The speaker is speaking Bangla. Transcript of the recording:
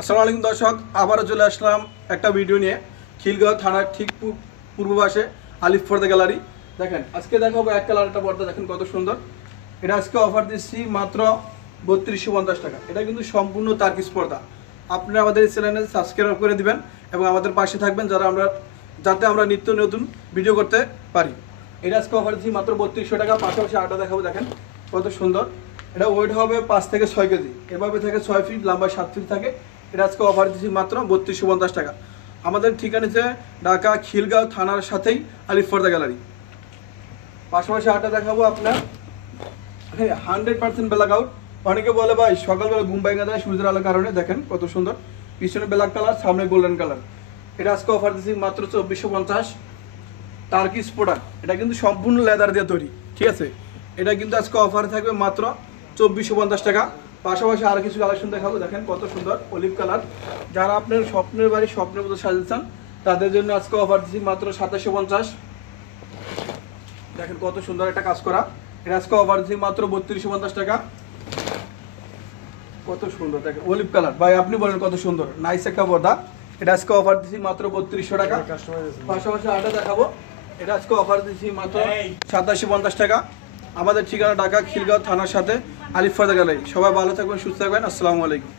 আসসালামু আলাইকুম দর্শক, আবারও চলে আসলাম একটা ভিডিও নিয়ে। খিলগাঁও থানার ঠিক পূর্ব পাশে আলিফ পর্দা গ্যালারি। দেখেন আজকে দেখাবো এক কালার একটা পর্দা, দেখেন কত সুন্দর। এটা আজকে অফার দিচ্ছি মাত্র 3250 টাকা। এটা কিন্তু সম্পূর্ণ তার্কিস পর্দা। আপনারা আমাদের এই চ্যানেলে সাবস্ক্রাইব করে দিবেন এবং আমাদের পাশে থাকবেন যাতে আমরা নিত্য নতুন ভিডিও করতে পারি। এটা আজকে অফার দিচ্ছি মাত্র 3200 টাকা। পাশাপাশি আটা দেখাবো, দেখেন কত সুন্দর। এটা ওয়েট হবে 5 থেকে 6 কেজি, এভাবে থাকে 6 ফিট, লম্বা 7 ফিট থাকে। এটা আজকে অফার দিচ্ছি মাত্র 3250 টাকা। আমাদের ঠিকানা হচ্ছে ঢাকা খিলগাঁও থানার সাথেই আলিফ পর্দা গ্যালারি। পাশাপাশি আটা দেখাবো আপনার 100% ব্ল্যাক আউট। অনেকে বলে ভাই সকালবেলা ঘুম ভেঙে যায় সূর্যের আলোর কারণে, দেখেন কত সুন্দর। পিছনে ব্ল্যাক কালার, সামনে গোল্ডেন কালার। এটা আজকে অফার দিচ্ছি মাত্র 2450। টার্কিশ প্রোডাক্ট, এটা কিন্তু সম্পূর্ণ লেদার দিয়ে তৈরি, ঠিক আছে। এটা কিন্তু আজকে অফারে থাকবে মাত্র 2450 টাকা। পাশাপাশি আর কিছু কালেকশন দেখাবো, দেখেন কত সুন্দর অলিভ কালার। যারা আপনার স্বপ্নের বাড়ি স্বপ্নের মতো সাজিয়ে চান তাদের জন্য আজকে অফার দিচ্ছি মাত্র 2750। দেখেন কত সুন্দর একটা কাজ করা। এটা আজকে অফার দিচ্ছি মাত্র 3250 টাকা। কত সুন্দর দেখেন অলিভ কালার, ভাই আপনি বলেন কত সুন্দর, নাইস একটা পর্দা। এটা আজকে অফার দিচ্ছি মাত্র 3200 টাকা। পাশাপাশি আটা দেখাবো, এটা আজকে অফার দিচ্ছি মাত্র 2750 টাকা। আমাদের ঠিকানা ঢাকা খিলগাঁও থানার সাথে আলিফ পর্দা গ্যালারি। সবাই ভালো থাকবেন, সুস্থ থাকবেন। আসসালামু আলাইকুম।